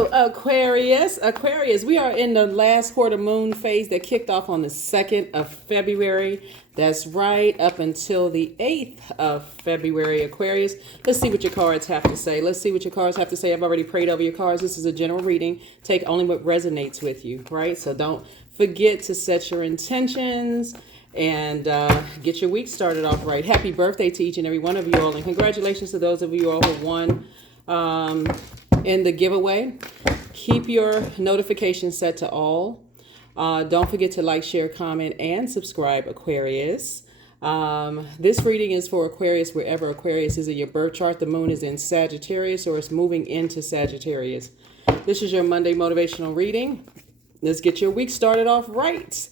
So, Aquarius, we are in the last quarter moon phase that kicked off on the 2nd of February. That's right, up until the 8th of February, Aquarius. Let's see what your cards have to say. I've already prayed over your cards. This is a general reading. Take only what resonates with you, right? So don't forget to set your intentions and get your week started off right. Happy birthday to each and every one of you all, and congratulations to those of you all who won in the giveaway. Keep your notifications set to all. Don't forget to like, share, comment, and subscribe, Aquarius. This reading is for Aquarius wherever Aquarius is in your birth chart. The moon is in Sagittarius, or it's moving into Sagittarius. This is your Monday motivational reading. Let's get your week started off right.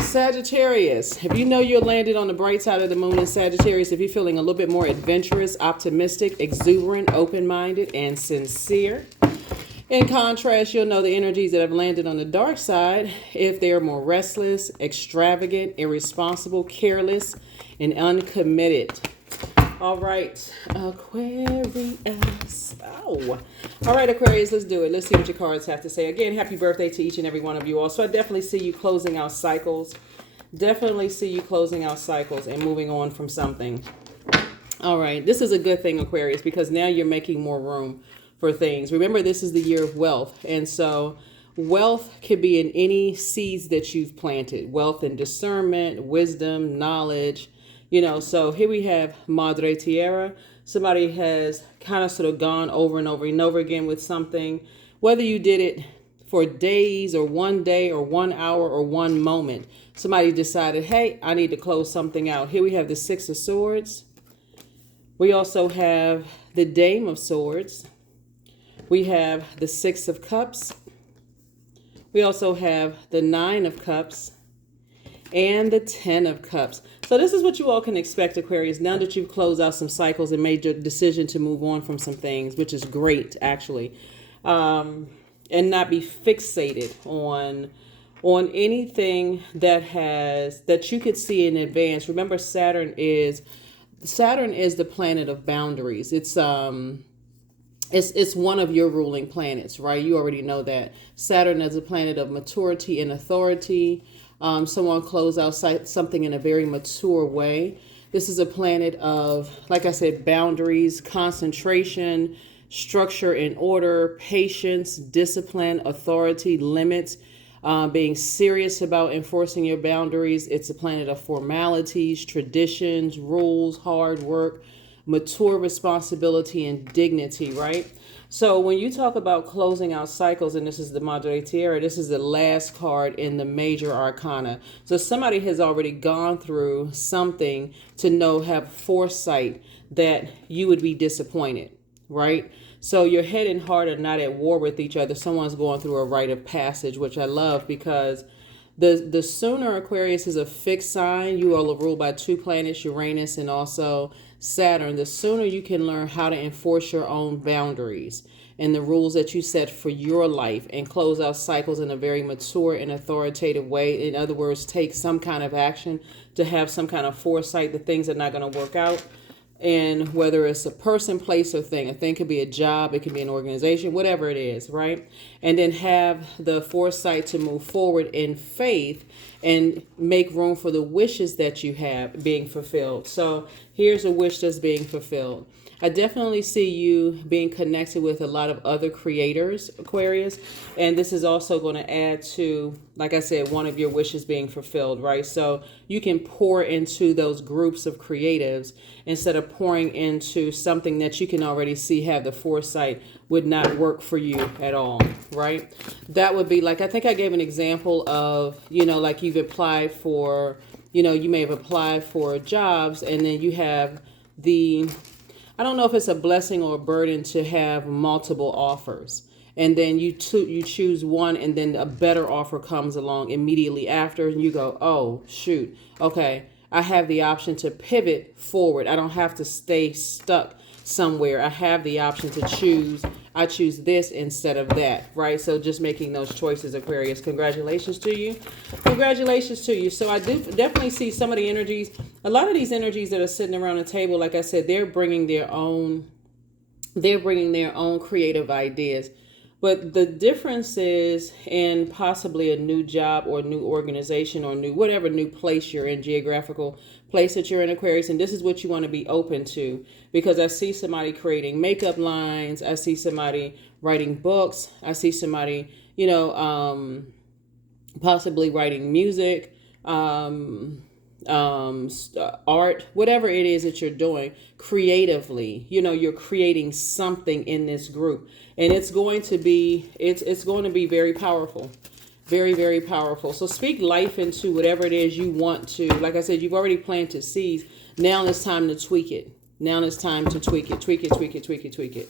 Sagittarius, if you know you're landed on the bright side of the moon in Sagittarius, if you're feeling a little bit more adventurous, optimistic, exuberant, open-minded, and sincere. In contrast, you'll know the energies that have landed on the dark side if they are more restless, extravagant, irresponsible, careless, and uncommitted. All right, Aquarius. Oh. All right, Aquarius, let's do it. Let's see what your cards have to say. Again, happy birthday to each and every one of you all. So I definitely see you closing out cycles. And moving on from something. All right, this is a good thing, Aquarius, because now you're making more room for things. Remember, this is the year of wealth. And so wealth can be in any seeds that you've planted. Wealth and discernment, wisdom, knowledge. So here we have Madre Tierra. Somebody has kind of sort of gone over and over again with something, whether you did it for days or one day or 1 hour or one moment. Somebody decided, hey, I need to close something out. Here we have the Six of Swords. We also have the Dame of Swords. We have the Six of Cups. We also have the Nine of Cups and the 10 of Cups. So this is what you all can expect, Aquarius, now that you've closed out some cycles and made your decision to move on from some things, which is great, actually. And not be fixated on anything that you could see in advance. Remember, Saturn is the planet of boundaries. It's one of your ruling planets, right? You already know that. Saturn is a planet of maturity and authority. Someone close out something in a very mature way. This is a planet of, like I said, boundaries, concentration, structure and order, patience, discipline, authority, limits, being serious about enforcing your boundaries. It's a planet of formalities, traditions, rules, hard work, mature responsibility, and dignity, right? So when you talk about closing out cycles, and this is the Madre Tierra, this is the last card in the major arcana. So somebody has already gone through something to have foresight that you would be disappointed, right? So your head and heart are not at war with each other. Someone's going through a rite of passage, which I love, because the sooner Aquarius is a fixed sign, you all are ruled by two planets, Uranus and also Saturn, the sooner you can learn how to enforce your own boundaries and the rules that you set for your life and close out cycles in a very mature and authoritative way. In other words, take some kind of action to have some kind of foresight that things are not going to work out. And whether it's a person, place, or thing, a thing could be a job, it could be an organization, whatever it is, right? And then have the foresight to move forward in faith and make room for the wishes that you have being fulfilled. So here's a wish that's being fulfilled. I definitely see you being connected with a lot of other creators, Aquarius. And this is also going to add to, like I said, one of your wishes being fulfilled, right? So you can pour into those groups of creatives instead of pouring into something that you can already see have the foresight would not work for you at all, right? That would be like, I think I gave an example of, like you've applied for, you may have applied for jobs, and then you have I don't know if it's a blessing or a burden to have multiple offers. And then you choose one, and then a better offer comes along immediately after, and you go, oh, shoot. Okay, I have the option to pivot forward. I don't have to stay stuck somewhere. I have the option to choose. I choose this instead of that, right? So just making those choices, Aquarius. Congratulations to you. So I do definitely see some of the energies, a lot of these energies that are sitting around the table, like I said, they're bringing their own they're bringing their own creative ideas. But the difference is in possibly a new job or new organization or new whatever new place you're in, geographical place that you're in, Aquarius. And this is what you want to be open to, because I see somebody creating makeup lines. I see somebody writing books. I see somebody, possibly writing music. Art, whatever it is that you're doing creatively, you're creating something in this group, and it's going to be very powerful, very, very powerful. So speak life into whatever it is you want to. Like I said, you've already planted seeds. Now it's time to tweak it. Now it's time to tweak it.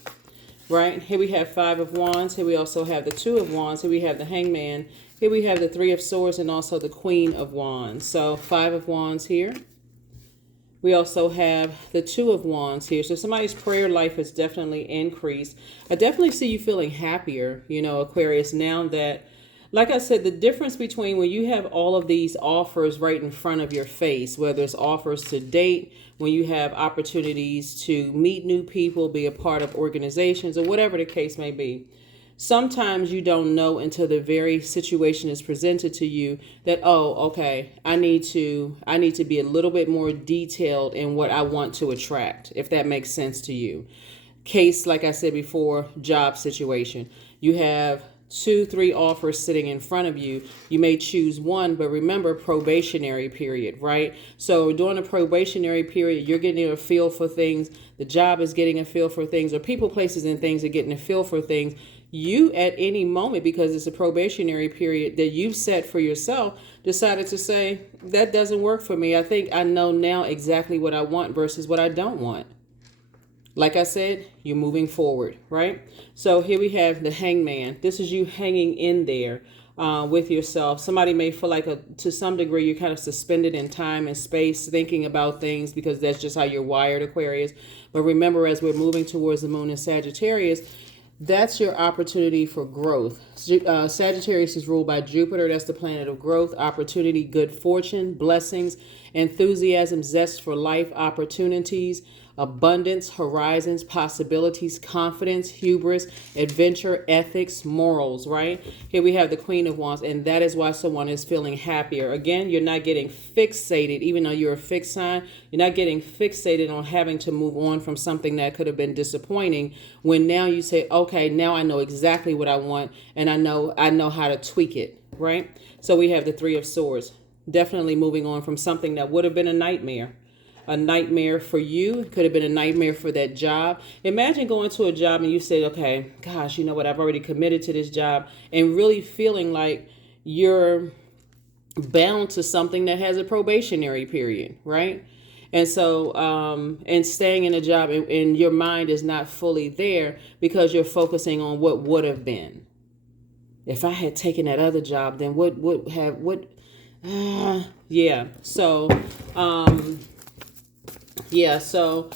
Right? Here we have 5 of Wands. Here we also have the 2 of Wands. Here we have the Hangman. Here we have the 3 of Swords and also the Queen of Wands. So 5 of Wands here. We also have the 2 of Wands here. So somebody's prayer life has definitely increased. I definitely see you feeling happier, Aquarius, now that, like I said, the difference between when you have all of these offers right in front of your face, whether it's offers to date, when you have opportunities to meet new people, be a part of organizations, or whatever the case may be. Sometimes you don't know until the very situation is presented to you that, oh, okay, I need to be a little bit more detailed in what I want to attract, if that makes sense to you. Case, like I said before, job situation. You have 2, 3 offers sitting in front of you. You may choose one, but remember, probationary period, right? So during a probationary period, you're getting a feel for things. The job is getting a feel for things, or people, places, and things are getting a feel for things. You, at any moment, because it's a probationary period that you've set for yourself, decided to say, that doesn't work for me. I think I know now exactly what I want versus what I don't want. Like I said, you're moving forward, right? So here we have the Hangman. This is you hanging in there with yourself. Somebody may feel like to some degree you're kind of suspended in time and space, thinking about things, because that's just how you're wired, Aquarius. But remember, as we're moving towards the moon in Sagittarius, that's your opportunity for growth. Sagittarius is ruled by Jupiter. That's the planet of growth, opportunity, good fortune, blessings, enthusiasm, zest for life, opportunities, abundance, horizons, possibilities, confidence, hubris, adventure, ethics, morals, right? Here we have the Queen of Wands, and that is why someone is feeling happier. Again, you're not getting fixated, even though you're a fixed sign, you're not getting fixated on having to move on from something that could have been disappointing, when now you say, okay, now I know exactly what I want, and I know how to tweak it, right? So we have the 3 of Swords, definitely moving on from something that would have been a nightmare. A nightmare for you. It could have been a nightmare for that job. Imagine going to a job and you say, okay, gosh, you know what? I've already committed to this job, and really feeling like you're bound to something that has a probationary period, right? And so, and staying in a job and your mind is not fully there because you're focusing on what would have been. If I had taken that other job, then yeah. So, so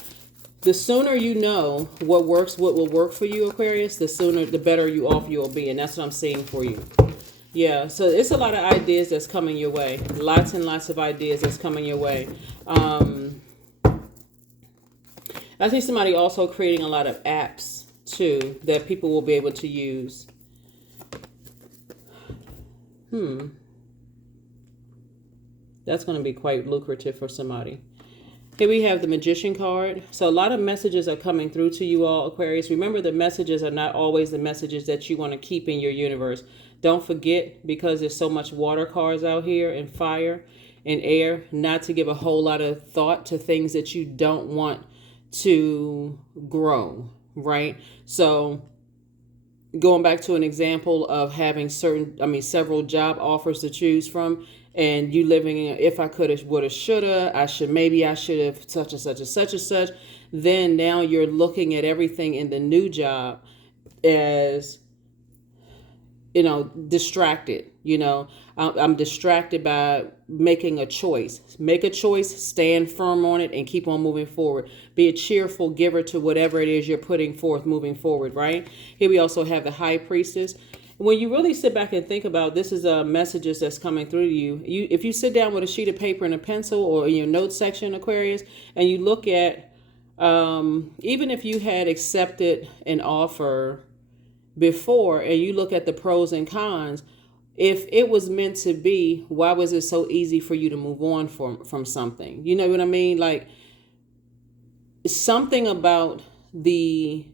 the sooner you know what will work for you, Aquarius, the better off you'll be. And that's what I'm seeing for you. Yeah, so it's a lot of ideas that's coming your way. Lots and lots of ideas that's coming your way. I see somebody also creating a lot of apps, too, that people will be able to use. That's going to be quite lucrative for somebody. Here we have the Magician card. So a lot of messages are coming through to you all, Aquarius. Remember, the messages are not always the messages that you want to keep in your universe. Don't forget, because there's so much water cards out here, and fire and air, not to give a whole lot of thought to things that you don't want to grow, right? So going back to an example of having several job offers to choose from, and you living in if I could have, woulda, shoulda, I should have such and such and such and such, then now you're looking at everything in the new job as, distracted. I'm distracted by making a choice. Make a choice, stand firm on it, and keep on moving forward. Be a cheerful giver to whatever it is you're putting forth moving forward, right? Here we also have the High Priestess. When you really sit back and think about this, is messages that's coming through to you. If you sit down with a sheet of paper and a pencil, or in your notes section, Aquarius, and you look at even if you had accepted an offer before and you look at the pros and cons, if it was meant to be, why was it so easy for you to move on from something? You know what I mean? Like, something about the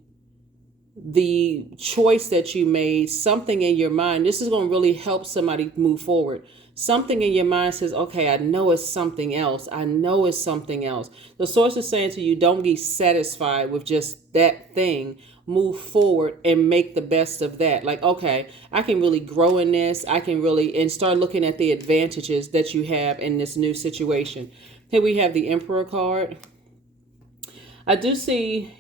choice that you made, something in your mind, this is going to really help somebody move forward. Something in your mind says, okay, I know it's something else. I know it's something else. The source is saying to you, don't be satisfied with just that thing. Move forward and make the best of that. Like, okay, I can really grow in this. I can really, and start looking at the advantages that you have in this new situation. Here we have the Emperor card. I do see,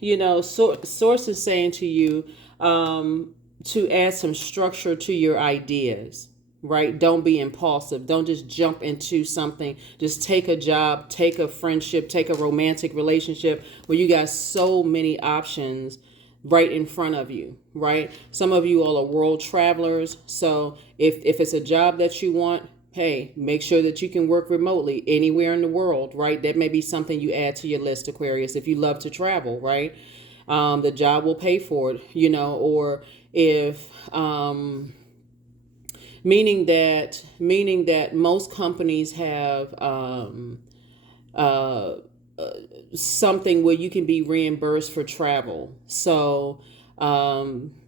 sources saying to you to add some structure to your ideas, right? Don't be impulsive. Don't just jump into something. Just take a job, take a friendship, take a romantic relationship where you got so many options right in front of you, right? Some of you all are world travelers. So if it's a job that you want, hey, make sure that you can work remotely anywhere in the world, right? That may be something you add to your list, Aquarius, if you love to travel, right? The job will pay for it, or if, meaning that most companies have something where you can be reimbursed for travel. So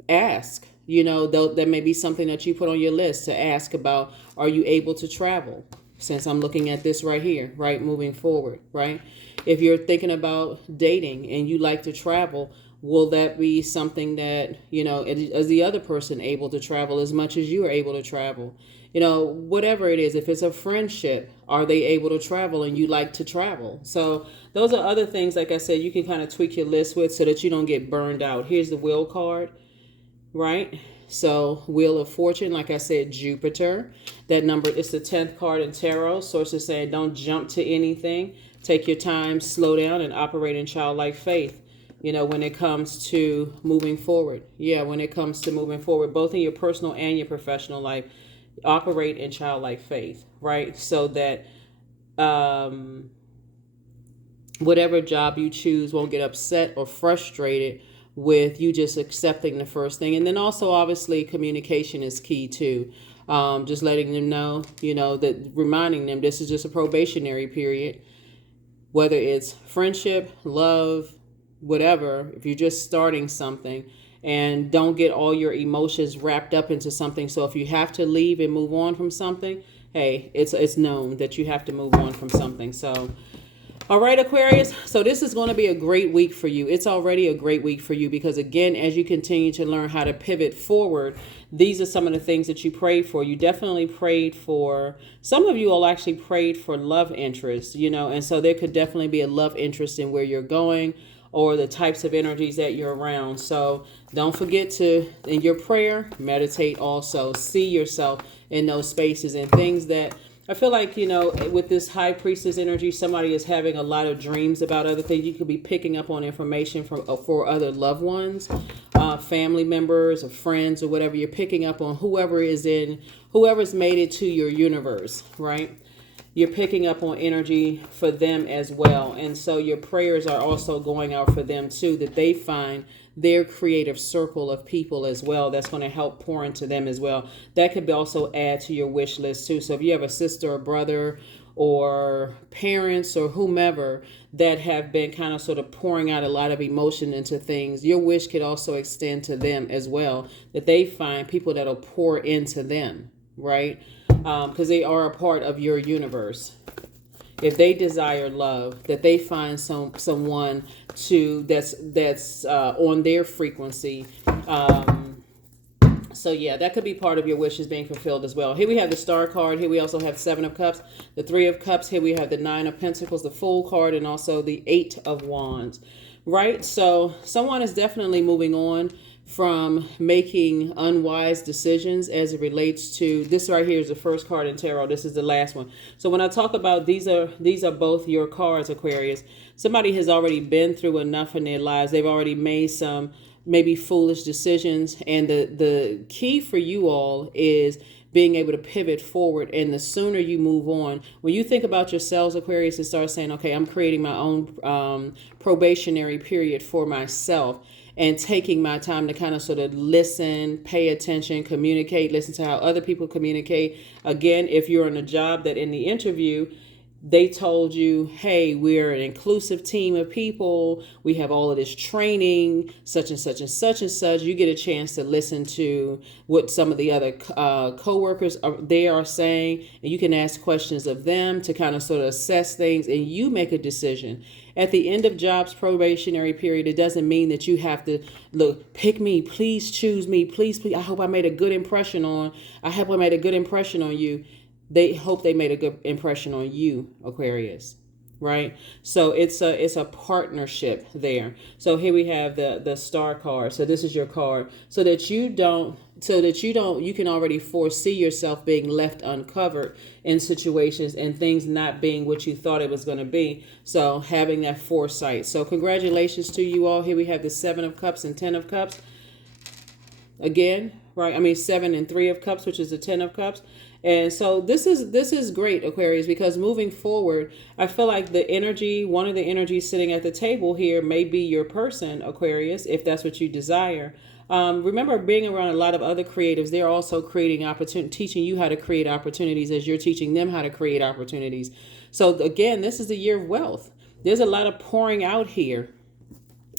ask. That may be something that you put on your list to ask about. Are you able to travel? Since I'm looking at this right here, right? Moving forward, right? If you're thinking about dating and you like to travel, will that be something that, is the other person able to travel as much as you are able to travel? Whatever it is, if it's a friendship, are they able to travel and you like to travel? So those are other things, like I said, you can kind of tweak your list with so that you don't get burned out. Here's the Wheel card. Right? So Wheel of Fortune, like I said, Jupiter. That number is the 10th card in tarot. Sources saying don't jump to anything. Take your time, slow down, and operate in childlike faith. When it comes to moving forward. Yeah, when it comes to moving forward, both in your personal and your professional life, operate in childlike faith, right? So that whatever job you choose won't get upset or frustrated with you just accepting the first thing. And then also, obviously, communication is key too. Just letting them know, that reminding them this is just a probationary period, whether it's friendship, love, whatever. If you're just starting something, and don't get all your emotions wrapped up into something. So if you have to leave and move on from something, hey, it's known that you have to move on from something. So all right, Aquarius. So this is going to be a great week for you. It's already a great week for you because, again, as you continue to learn how to pivot forward, these are some of the things that you prayed for. You definitely prayed for, some of you all actually prayed for love interest, and so there could definitely be a love interest in where you're going or the types of energies that you're around. So don't forget to, in your prayer, meditate also. See yourself in those spaces and things that, I feel like, with this high priestess energy, somebody is having a lot of dreams about other things. You could be picking up on information for other loved ones, family members or friends or whatever. You're picking up on whoever's made it to your universe, right? You're picking up on energy for them as well. And so your prayers are also going out for them too, that they find their creative circle of people as well. That's going to help pour into them as well. That could also add to your wish list too. So if you have a sister or brother or parents or whomever that have been kind of sort of pouring out a lot of emotion into things, your wish could also extend to them as well, that they find people that'll pour into them, right? Because they are a part of your universe. If they desire love, that they find someone that's on their frequency. So yeah, that could be part of your wishes being fulfilled as well. Here we have the Star card. Here we also have 7 of Cups, the 3 of Cups. Here we have the 9 of Pentacles, the Fool card, and also the 8 of Wands. Right? So someone is definitely moving on from making unwise decisions as it relates to this right here is the first card in tarot. This is the last one. So when I talk about these are both your cards, Aquarius. Somebody has already been through enough in their lives. They've already made some maybe foolish decisions. And the key for you all is being able to pivot forward. And the sooner you move on, when you think about yourselves, Aquarius, and start saying, okay, I'm creating my own probationary period for myself, and taking my time to kind of sort of listen, pay attention, communicate, listen to how other people communicate. Again, if you're in a job that in the interview, they told you, hey, we're an inclusive team of people. We have all of this training, such and such and such and such. You get a chance to listen to what some of the other coworkers are saying, and you can ask questions of them to kind of sort of assess things, and you make a decision. At the end of job's probationary period, it doesn't mean that you have to pick me, please choose me, please, please. I hope I made a good impression on you. They hope they made a good impression on you, Aquarius, right? So it's a partnership there. So here we have the star card. So this is your card, you can already foresee yourself being left uncovered in situations and things not being what you thought it was going to be. So having that foresight. So congratulations to you all. Here we have the 7 of Cups and 10 of Cups. Again, right? I mean 7 and 3 of Cups, which is the 10 of Cups. And so this is great, Aquarius, because moving forward, I feel like one of the energies sitting at the table here may be your person, Aquarius, if that's what you desire. Remember, being around a lot of other creatives, they're also creating teaching you how to create opportunities as you're teaching them how to create opportunities. So again, this is the year of wealth. There's a lot of pouring out here.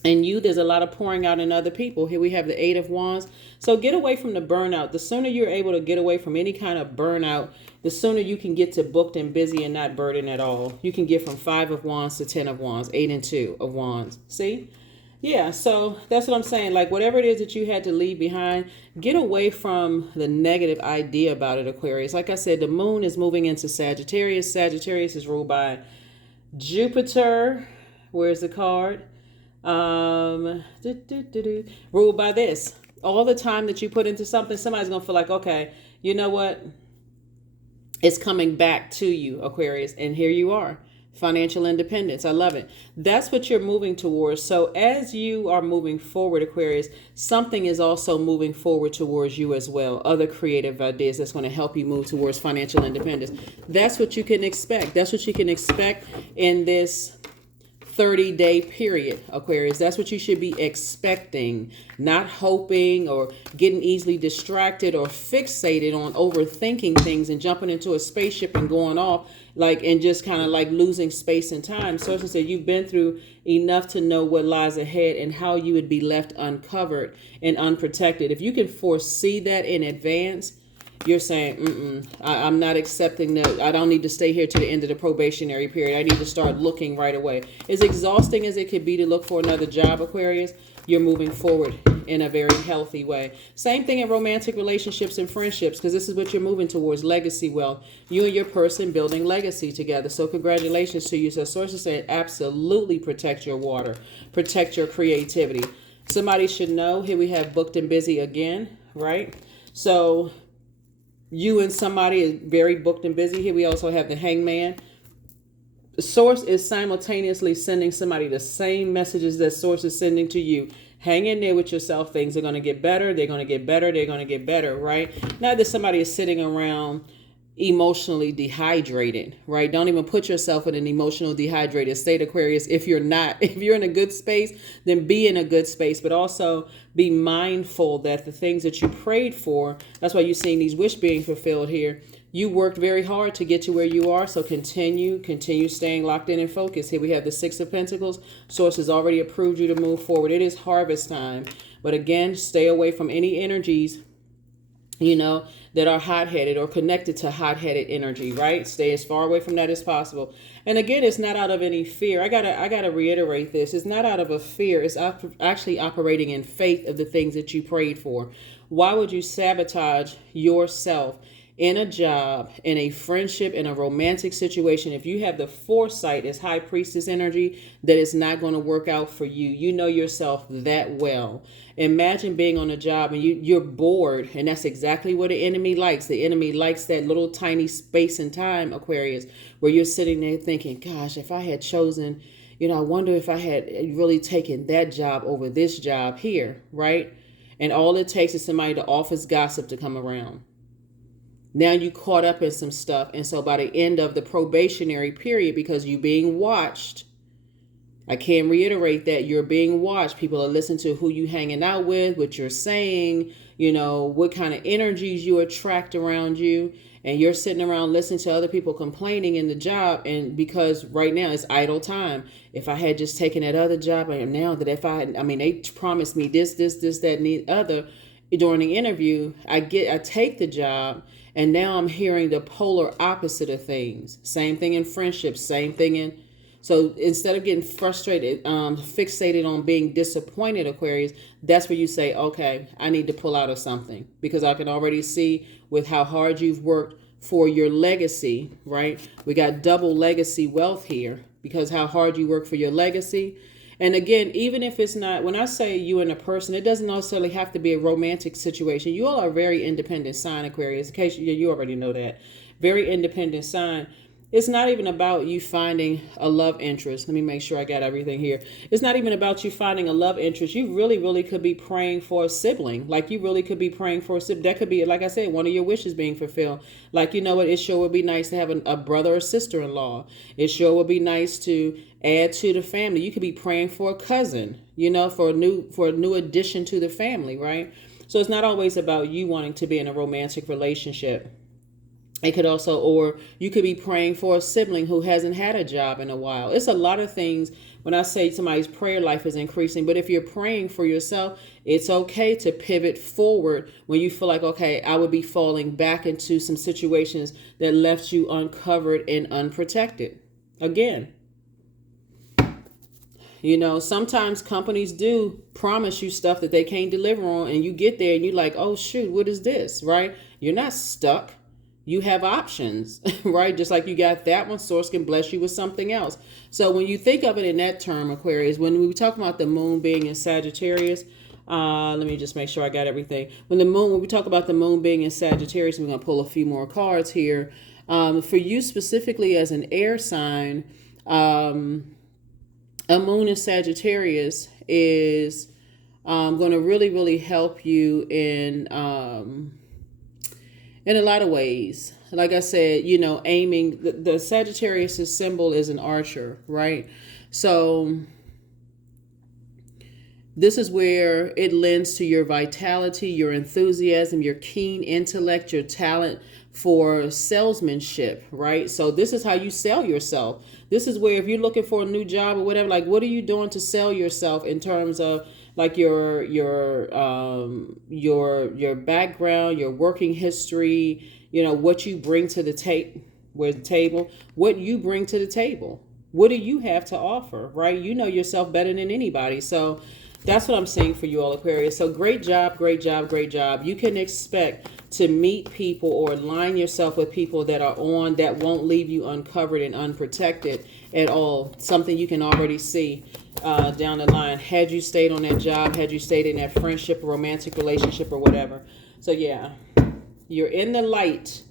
And there's a lot of pouring out in other people. Here we have the 8 of Wands. So get away from the burnout. The sooner you're able to get away from any kind of burnout, the sooner you can get to booked and busy and not burdened at all. You can get from 5 of Wands to 10 of Wands, 8 and 2 of Wands. See? Yeah, so that's what I'm saying. Like whatever it is that you had to leave behind, get away from the negative idea about it, Aquarius. Like I said, the moon is moving into Sagittarius. Sagittarius is ruled by Jupiter. Where's the card? Ruled by this. All the time that you put into something, somebody's gonna feel like, okay, you know what, it's coming back to you, Aquarius. And here you are, financial independence. I love it. That's what you're moving towards. So as you are moving forward, Aquarius, something is also moving forward towards you as well. Other creative ideas that's going to help you move towards financial independence. That's what you can expect. That's what you can expect in this 30-day period, Aquarius. That's what you should be expecting, not hoping or getting easily distracted or fixated on overthinking things and jumping into a spaceship and going off and just kind of like losing space and time. So as I said, you've been through enough to know what lies ahead and how you would be left uncovered and unprotected. If you can foresee that in advance, you're saying, I'm not accepting that. I don't need to stay here to the end of the probationary period. I need to start looking right away. As exhausting as it could be to look for another job, Aquarius, you're moving forward in a very healthy way. Same thing in romantic relationships and friendships, because this is what you're moving towards, legacy wealth. You and your person building legacy together. So congratulations to you. So sources say absolutely protect your water, protect your creativity. Somebody should know. Here we have booked and busy again, right? So you and somebody is very booked and busy. Here we also have the Hangman. The source is simultaneously sending somebody the same messages that source is sending to you. Hang in there with yourself. Things are going to get better. They're going to get better. They're going to get better, right? Not that somebody is sitting around emotionally dehydrated, right? Don't even put yourself in an emotional dehydrated state, Aquarius. If you're in a good space, then be in a good space, but also be mindful that the things that you prayed for, that's why you're seeing these wishes being fulfilled here. You worked very hard to get to where you are. So continue staying locked in and focused. Here we have the 6 of Pentacles. Source has already approved you to move forward. It is harvest time, but again, stay away from any energies that are hot-headed or connected to hot-headed energy, right? Stay as far away from that as possible. And again, it's not out of any fear. I gotta reiterate this. It's not out of a fear. It's actually operating in faith of the things that you prayed for. Why would you sabotage yourself in a job, in a friendship, in a romantic situation, if you have the foresight as High Priestess energy that it's not going to work out for you? You know yourself that well. Imagine being on a job and you're bored, and that's exactly what the enemy likes. The enemy likes that little tiny space and time, Aquarius, where you're sitting there thinking, gosh, if I had chosen I wonder if I had really taken that job over this job here, right? And all it takes is somebody to office gossip to come around. Now you caught up in some stuff. And so by the end of the probationary period, because you're being watched, I can't reiterate that you're being watched. People are listening to who you hanging out with, what you're saying, what kind of energies you attract around you. And you're sitting around listening to other people complaining in the job. And because right now it's idle time. If I had just taken that other job, I am now that they promised me this, that, and the other during the interview. I take the job, and now I'm hearing the polar opposite of things. Same thing in friendships, same thing in. So instead of getting frustrated, fixated on being disappointed, Aquarius, that's where you say, okay, I need to pull out of something, because I can already see with how hard you've worked for your legacy, right? We got double legacy wealth here, because how hard you work for your legacy. And again, even if it's not, when I say you and a person, it doesn't necessarily have to be a romantic situation. You all are a very independent sign, Aquarius, in case you already know that. Very independent sign. It's not even about you finding a love interest. Let me make sure I got everything here. It's not even about you finding a love interest. You really, really could be praying for a sibling. Like you really could be praying for a sibling. That could be, like I said, one of your wishes being fulfilled. Like, what? It sure would be nice to have a brother or sister-in-law. It sure would be nice to add to the family. You could be praying for a cousin, for a new addition to the family, right? So it's not always about you wanting to be in a romantic relationship. It could also, or you could be praying for a sibling who hasn't had a job in a while. It's a lot of things when I say somebody's prayer life is increasing. But if you're praying for yourself, it's okay to pivot forward when you feel like, okay, I would be falling back into some situations that left you uncovered and unprotected. Again, sometimes companies do promise you stuff that they can't deliver on, and you get there and you're like, oh, shoot, what is this, right? You're not stuck. You have options, right? Just like you got that one, source can bless you with something else. So when you think of it in that term, Aquarius, when we talk about the moon being in Sagittarius, let me just make sure I got everything. When we talk about the moon being in Sagittarius, we're going to pull a few more cards here. For you specifically as an air sign, a moon in Sagittarius is going to really, really help you in a lot of ways. Like I said, aiming, the Sagittarius' symbol is an archer, right? So this is where it lends to your vitality, your enthusiasm, your keen intellect, your talent for salesmanship, right? So this is how you sell yourself. This is where if you're looking for a new job or whatever, like what are you doing to sell yourself in terms of like your background, your working history, what you bring to the table, what you bring to the table. What do you have to offer, right? You know yourself better than anybody. So that's what I'm seeing for you all, Aquarius. So great job, great job, great job. You can expect to meet people or align yourself with people that won't leave you uncovered and unprotected at all. Something you can already see down the line. Had you stayed on that job, had you stayed in that friendship, or romantic relationship or whatever. So yeah, you're in the light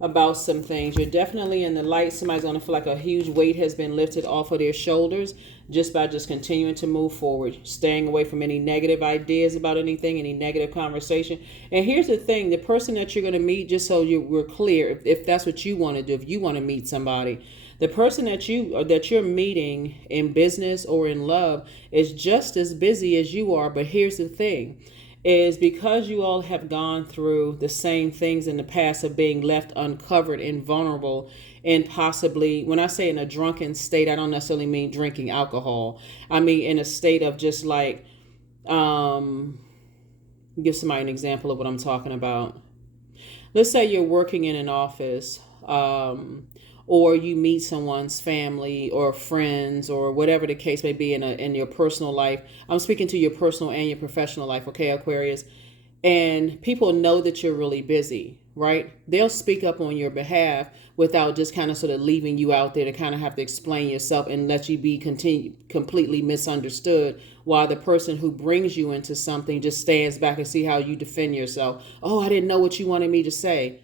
about some things. You're definitely in the light. Somebody's going to feel like a huge weight has been lifted off of their shoulders just by just continuing to move forward, staying away from any negative ideas about anything, any negative conversation. And here's the thing, the person that you're going to meet, just so we're clear, if that's what you want to do, if you want to meet somebody, the person that you're meeting in business or in love is just as busy as you are. But here's the thing, is because you all have gone through the same things in the past of being left uncovered and vulnerable, and possibly, when I say in a drunken state, I don't necessarily mean drinking alcohol. I mean in a state of just like, give somebody an example of what I'm talking about. Let's say you're working in an office, or you meet someone's family or friends or whatever the case may be in your personal life. I'm speaking to your personal and your professional life, okay, Aquarius? And people know that you're really busy, right? They'll speak up on your behalf without just kind of sort of leaving you out there to kind of have to explain yourself and let you be completely misunderstood, while the person who brings you into something just stands back and see how you defend yourself. Oh, I didn't know what you wanted me to say.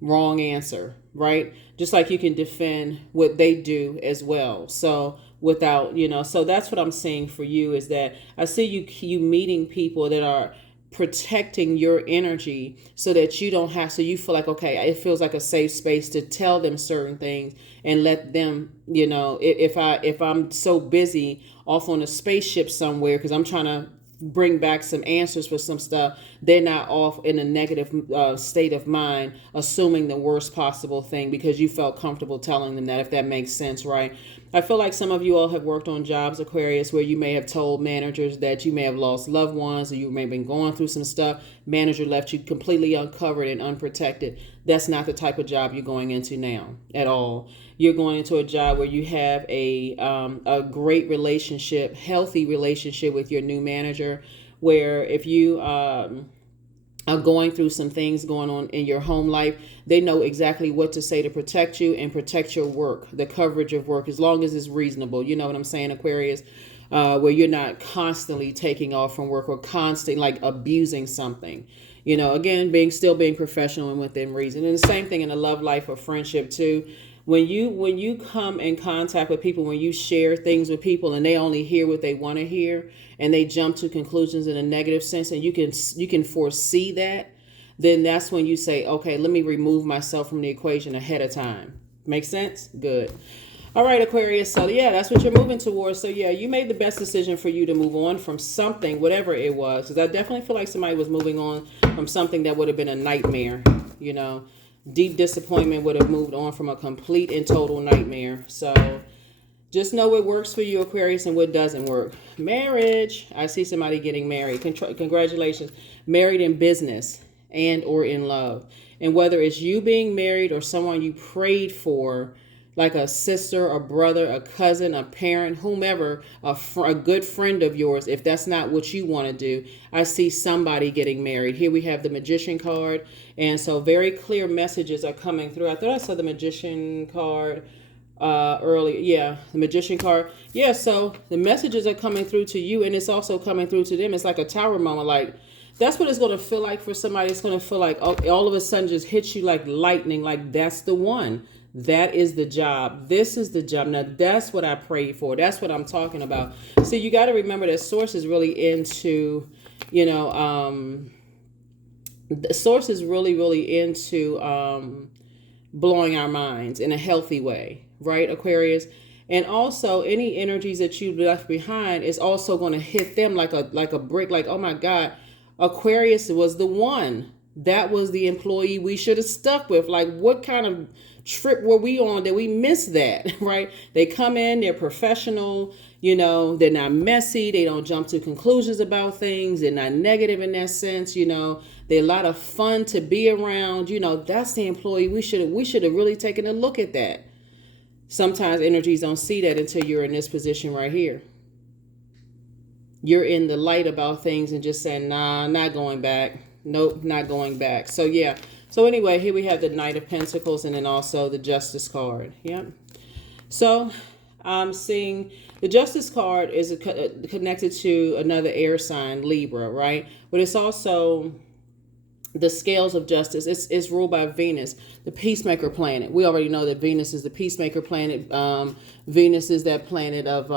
Wrong answer, right? Just like you can defend what they do as well. So without, so that's what I'm saying for you, is that I see you meeting people that are protecting your energy so that you don't have, so you feel like, okay, it feels like a safe space to tell them certain things and let them, if I'm so busy off on a spaceship somewhere because I'm trying to bring back some answers for some stuff, they're not off in a negative state of mind, assuming the worst possible thing because you felt comfortable telling them that, if that makes sense, right? I feel like some of you all have worked on jobs, Aquarius, where you may have told managers that you may have lost loved ones, or you may have been going through some stuff. Manager left you completely uncovered and unprotected. That's not the type of job you're going into now at all. You're going into a job where you have a great relationship, healthy relationship with your new manager, where if you are going through some things going on in your home life, they know exactly what to say to protect you and protect your work, the coverage of work, as long as it's reasonable. You know what I'm saying, Aquarius? Where you're not constantly taking off from work or constantly like abusing something. Again, still being professional and within reason. And the same thing in a love life or friendship too. When you come in contact with people, when you share things with people and they only hear what they want to hear and they jump to conclusions in a negative sense, and you can foresee that, then that's when you say, okay, let me remove myself from the equation ahead of time. Make sense? Good. All right, Aquarius. So yeah, that's what you're moving towards. So yeah, you made the best decision for you to move on from something, whatever it was. Because I definitely feel like somebody was moving on from something that would have been a nightmare. Deep disappointment would have moved on from a complete and total nightmare. So just know what works for you, Aquarius, and what doesn't work. Marriage. I see somebody getting married. Congratulations. Married in business and or in love. And whether it's you being married or someone you prayed for, like a sister, a brother, a cousin, a parent, whomever, a good friend of yours, if that's not what you want to do, I see somebody getting married. Here we have the Magician card. And so very clear messages are coming through. I thought I saw the Magician card earlier. Yeah, the Magician card. Yeah, so the messages are coming through to you, and it's also coming through to them. It's like a tower moment. Like, that's what it's going to feel like for somebody. It's going to feel like all of a sudden just hits you like lightning. Like, that's the one. That is the job. This is the job. Now, that's what I prayed for. That's what I'm talking about. So you got to remember that Source is really into, the Source is really, really into blowing our minds in a healthy way, right, Aquarius? And also, any energies that you left behind is also going to hit them like a brick. Like, oh my God, Aquarius was the one. That was the employee we should have stuck with. Like, what kind of trip were we on that we missed that, right? They come in, they're professional, they're not messy, they don't jump to conclusions about things, they're not negative in that sense, they're a lot of fun to be around, that's the employee we should have really taken a look at that. Sometimes energies don't see that until you're in this position right here. You're in the light about things and just saying, nah, not going back. Nope, not going back. So yeah. So anyway, here we have the Knight of Pentacles and then also the Justice card. Yep. So I'm seeing the Justice card is connected to another air sign, Libra, right? But it's also the scales of justice. It's ruled by Venus, the peacemaker planet. We already know that Venus is the peacemaker planet. Venus is that planet of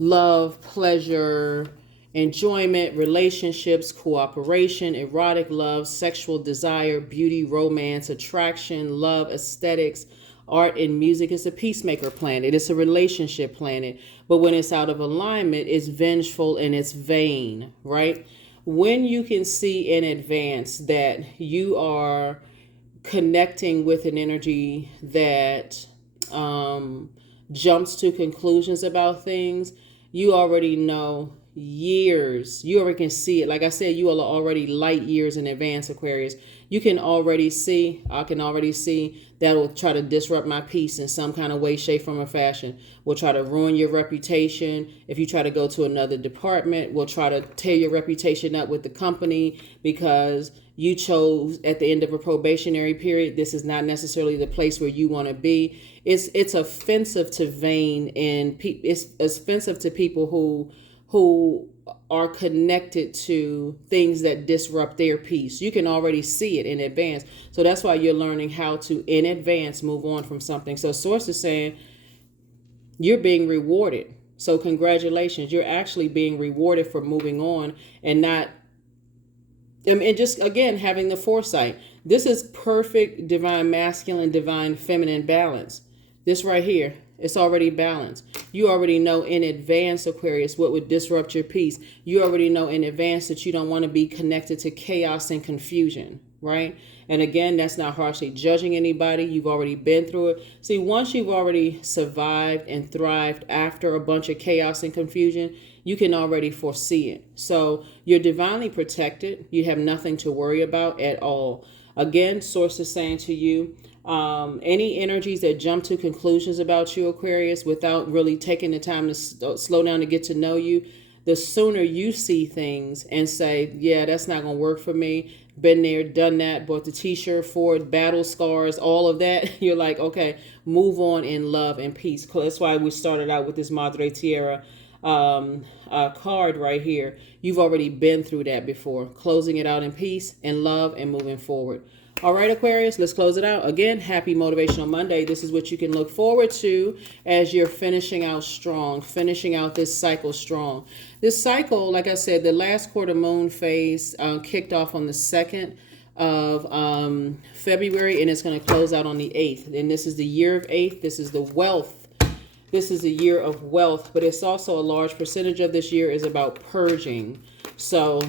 love, pleasure, enjoyment, relationships, cooperation, erotic love, sexual desire, beauty, romance, attraction, love, aesthetics, art, and music. It's a peacemaker planet. It's a relationship planet. But when it's out of alignment, it's vengeful and it's vain, right? When you can see in advance that you are connecting with an energy that jumps to conclusions about things, you already know years. You already can see it. Like I said, you are already light years in advance, Aquarius. You can already see, I can already see that will try to disrupt my peace in some kind of way, shape, form, or fashion. Will try to ruin your reputation. If you try to go to another department, will try to tear your reputation up with the company because you chose at the end of a probationary period. This is not necessarily the place where you want to be. It's offensive to vain, and it's offensive to people who are connected to things that disrupt their peace. You can already see it in advance. So that's why you're learning how to, in advance, move on from something. So Source is saying, you're being rewarded. So congratulations, you're actually being rewarded for moving on and not, and just again, having the foresight. This is perfect divine masculine, divine feminine balance. This right here, it's already balanced. You already know in advance, Aquarius, what would disrupt your peace. You already know in advance that you don't want to be connected to chaos and confusion, right? And again, that's not harshly judging anybody. You've already been through it. See, once you've already survived and thrived after a bunch of chaos and confusion, you can already foresee it. So you're divinely protected. You have nothing to worry about at all. Again, source is saying to you, any energies that jump to conclusions about you, Aquarius, without really taking the time to slow down to get to know you, the sooner you see things and say, yeah, that's not going to work for me. Been there, done that, bought the t-shirt for it, battle scars, all of that. You're like, okay, move on in love and peace. That's why we started out with this Madre Tierra card right here. You've already been through that before. Closing it out in peace and love and moving forward. All right, Aquarius, let's close it out. Again, happy Motivational Monday. This is what you can look forward to as you're finishing out strong, finishing out this cycle strong. This cycle, like I said, the last quarter moon phase kicked off on the 2nd of February, and it's going to close out on the 8th. And this is the year of 8th. This is the wealth. This is a year of wealth, but it's also a large percentage of this year is about purging. So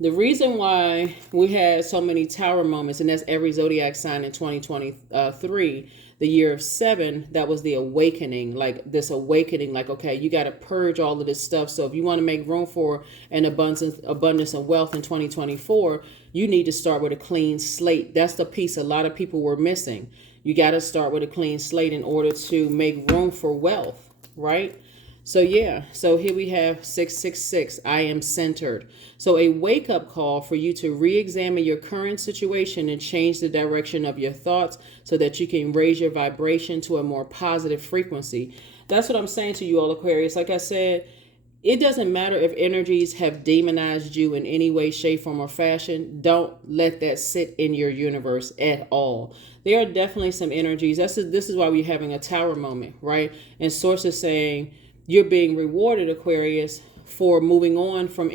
the reason why we had so many tower moments, and that's every zodiac sign in 2023, the year of 7, that was the awakening, like this awakening, like, okay, you got to purge all of this stuff. So if you want to make room for an abundance of wealth in 2024, you need to start with a clean slate. That's the piece a lot of people were missing. You got to start with a clean slate in order to make room for wealth, right? So yeah, so here we have 666, I am centered. So a wake-up call for you to re-examine your current situation and change the direction of your thoughts so that you can raise your vibration to a more positive frequency. That's what I'm saying to you all, Aquarius. Like I said, it doesn't matter if energies have demonized you in any way, shape, form, or fashion. Don't let that sit in your universe at all. There are definitely some energies. This is why we're having a tower moment, right? And source is saying, you're being rewarded, Aquarius, for moving on from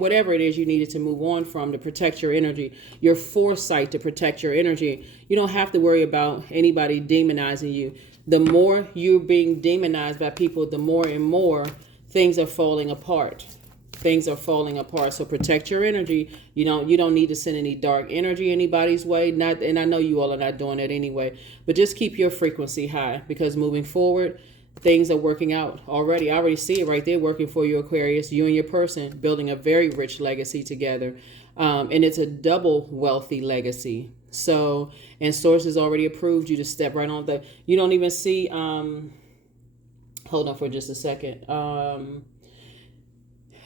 whatever it is you needed to move on from to protect your energy, your foresight to protect your energy. You don't have to worry about anybody demonizing you. The more you're being demonized by people, the more and more things are falling apart. Things are falling apart. So protect your energy. You don't need to send any dark energy anybody's way. And I know you all are not doing that anyway. But just keep your frequency high, because moving forward, things are working out already. I already see it right there working for you, Aquarius. You and your person building a very rich legacy together. And it's a double wealthy legacy. So, and source has already approved you to step right on the, you don't even see, hold on for just a second.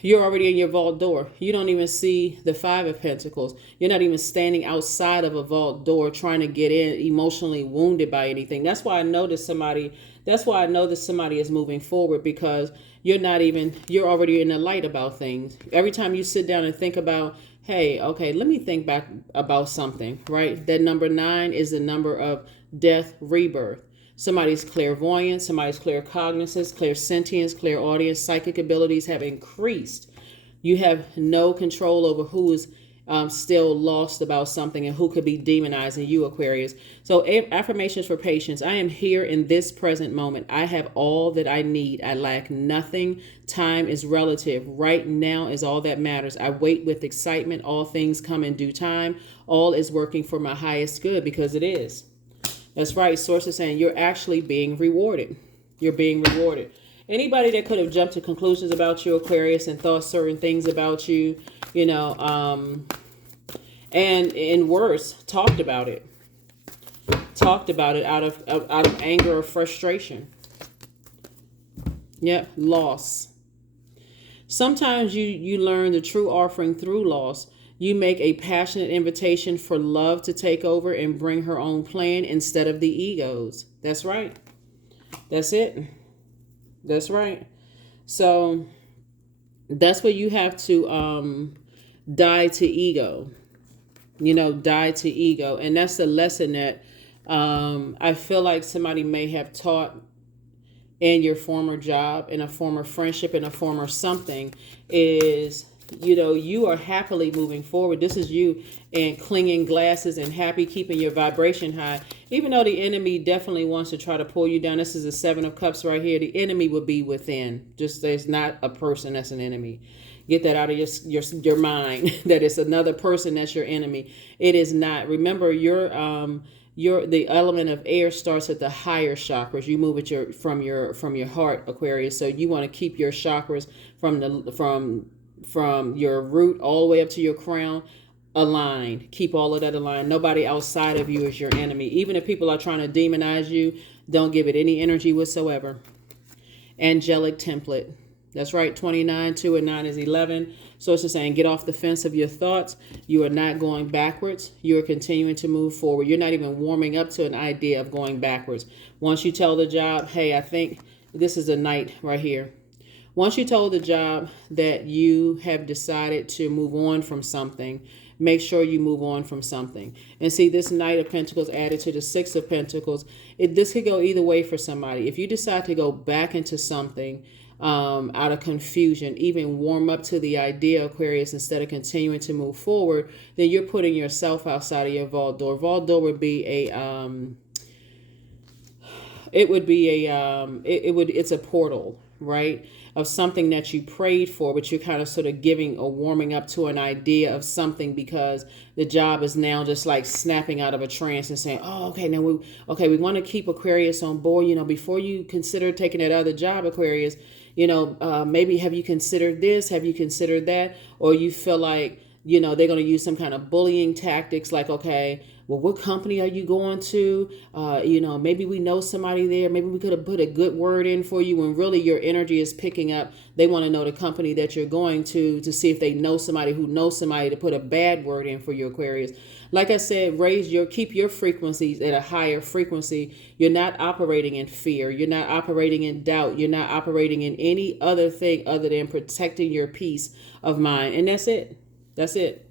You're already in your vault door. You don't even see the 5 of Pentacles. You're not even standing outside of a vault door trying to get in, emotionally wounded by anything. That's why I know that somebody is moving forward, because you're already in the light about things. Every time you sit down and think about, hey, okay, let me think back about something, right? That number 9 is the number of death, rebirth. Somebody's clairvoyant, somebody's claircognizance, clairsentience, clairaudience, psychic abilities have increased. You have no control over who is still lost about something and who could be demonizing you, Aquarius. So affirmations for patience. I am here in this present moment. I have all that I need. I lack nothing. Time is relative. Right now is all that matters. I wait with excitement. All things come in due time. All is working for my highest good, because it is. That's right. Source is saying you're actually being rewarded. You're being rewarded. Anybody that could have jumped to conclusions about you, Aquarius, and thought certain things about you, and worse, talked about it out of anger or frustration. Yep, loss. Sometimes you learn the true offering through loss. You make a passionate invitation for love to take over and bring her own plan instead of the egos. That's right. That's it. That's right. So that's where you have to die to ego. Die to ego. And that's the lesson that I feel like somebody may have taught in your former job, in a former friendship, in a former something is, you know, you are happily moving forward. This is you and clinging glasses and happy, keeping your vibration high. Even though the enemy definitely wants to try to pull you down. This is the Seven of Cups right here. The enemy will be within. Just there's not a person that's an enemy. Get that out of your mind that it's another person that's your enemy. It is not. Remember, the element of air starts at the higher chakras. You move it from your heart, Aquarius. So you want to keep your chakras from your root all the way up to your crown aligned. Keep all of that aligned. Nobody outside of you is your enemy. Even if people are trying to demonize you, don't give it any energy whatsoever. Angelic template. That's right. 29, 2 and 9 is 11. So it's just saying, get off the fence of your thoughts. You are not going backwards. You are continuing to move forward. You're not even warming up to an idea of going backwards. Once you tell the job, hey, I think this is a night right here. Once you told the job that you have decided to move on from something, make sure you move on from something. And see, this Knight of Pentacles added to the Six of Pentacles, this could go either way for somebody. If you decide to go back into something out of confusion, even warm up to the idea, Aquarius, instead of continuing to move forward, then you're putting yourself outside of your vault door. Vault door would be it's a portal, right? Of something that you prayed for, but you're kind of sort of giving or warming up to an idea of something because the job is now just like snapping out of a trance and saying, oh, okay, now we want to keep Aquarius on board. You know, before you consider taking that other job, Aquarius, you know, maybe have you considered this? Have you considered that? Or you feel like, you know, they're going to use some kind of bullying tactics like, okay, well, what company are you going to? You know, maybe we know somebody there. Maybe we could have put a good word in for you when really your energy is picking up. They want to know the company that you're going to see if they know somebody who knows somebody to put a bad word in for you, Aquarius. Like I said, keep your frequencies at a higher frequency. You're not operating in fear. You're not operating in doubt. You're not operating in any other thing other than protecting your peace of mind. And that's it. That's it.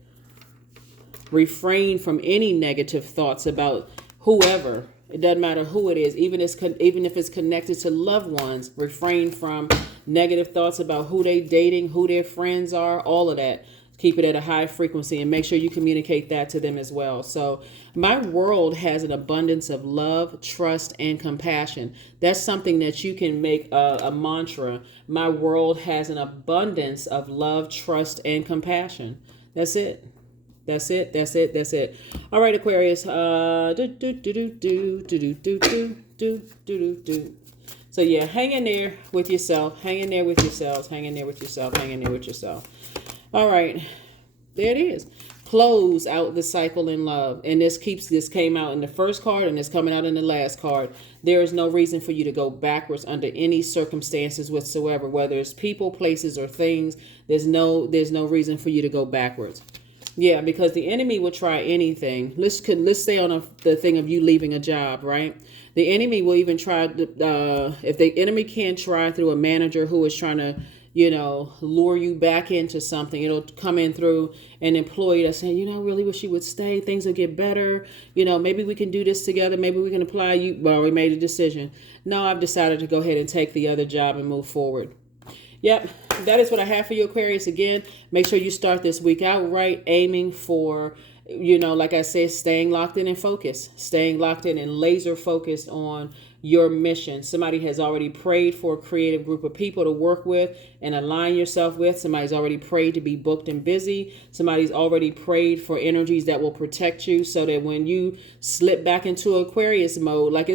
Refrain from any negative thoughts about whoever. It doesn't matter who it is, even if it's connected to loved ones. Refrain from negative thoughts about who they dating, who their friends are, all of that. Keep it at a high frequency and make sure you communicate that to them as well. So my world has an abundance of love, trust, and compassion. That's something that you can make a mantra. My world has an abundance of love, trust, and compassion. That's it. That's it. That's it. That's it. All right, Aquarius. So yeah, hang in there with yourself. Hang in there with yourselves. Hang in there with yourself. Hang in there with yourself. All right. There it is. Close out the cycle in love. And this came out in the first card and it's coming out in the last card. There is no reason for you to go backwards under any circumstances whatsoever, whether it's people, places, or things. There's no reason for you to go backwards. Yeah, because the enemy will try anything. Let's stay on the thing of you leaving a job, right? The enemy will even try, if the enemy can't try through a manager who is trying to, you know, lure you back into something. It'll come in through an employee that's saying, you know, I really wish you would stay. Things will get better. You know, maybe we can do this together. Maybe we can apply you. Well, we made a decision. No, I've decided to go ahead and take the other job and move forward. Yep, that is what I have for you, Aquarius. Again, make sure you start this week out right, aiming for, you know, like I said, staying locked in and focused, staying locked in and laser focused on your mission. Somebody has already prayed for a creative group of people to work with and align yourself with. Somebody's already prayed to be booked and busy. Somebody's already prayed for energies that will protect you so that when you slip back into Aquarius mode, like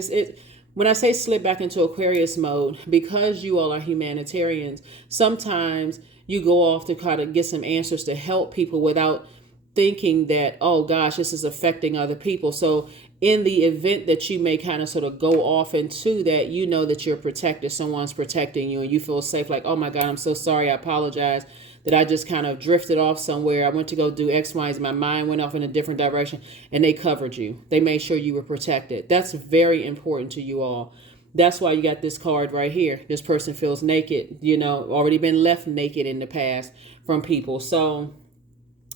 when I say slip back into Aquarius mode, because you all are humanitarians, sometimes you go off to kind of get some answers to help people without thinking that, oh gosh, this is affecting other people. So in the event that you may kind of sort of go off into that, you know that you're protected. Someone's protecting you and you feel safe. Like, oh my God, I'm so sorry. I apologize that I just kind of drifted off somewhere. I went to go do X, Y, and my mind went off in a different direction and they covered you. They made sure you were protected. That's very important to you all. That's why you got this card right here. This person feels naked, you know, already been left naked in the past from people. So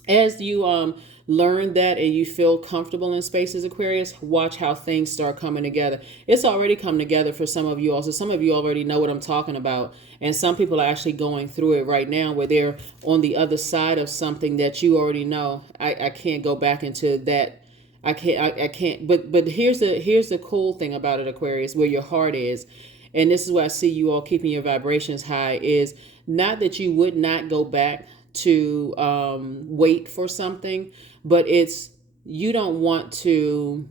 as you learned that and you feel comfortable in spaces, Aquarius, watch how things start coming together. It's already come together for some of you also. Some of you already know what I'm talking about. And some people are actually going through it right now where they're on the other side of something that you already know. I can't go back into that. I can't. But here's the cool thing about it, Aquarius, where your heart is. And this is why I see you all keeping your vibrations high, is not that you would not go back to wait for something, but it's you don't want to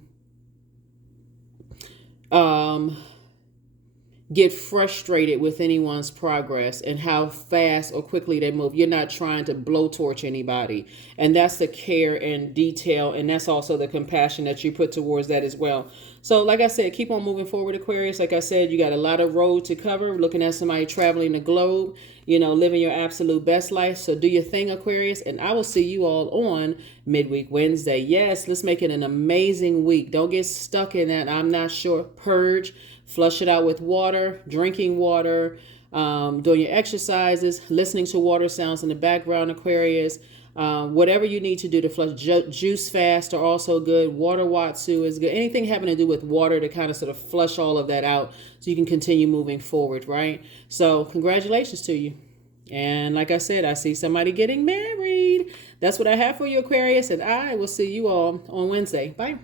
get frustrated with anyone's progress and how fast or quickly they move. You're not trying to blowtorch anybody. And that's the care and detail. And that's also the compassion that you put towards that as well. So like I said, keep on moving forward, Aquarius. Like I said, you got a lot of road to cover. Looking at somebody traveling the globe, living your absolute best life. So do your thing, Aquarius. And I will see you all on Midweek Wednesday. Yes, let's make it an amazing week. Don't get stuck in that I'm not sure purge. Flush it out with water, drinking water, doing your exercises, listening to water sounds in the background, Aquarius. Whatever you need to do to flush. Juice fast are also good. Water Watsu is good. Anything having to do with water to kind of sort of flush all of that out so you can continue moving forward, right? So congratulations to you. And like I said, I see somebody getting married. That's what I have for you, Aquarius, and I will see you all on Wednesday. Bye.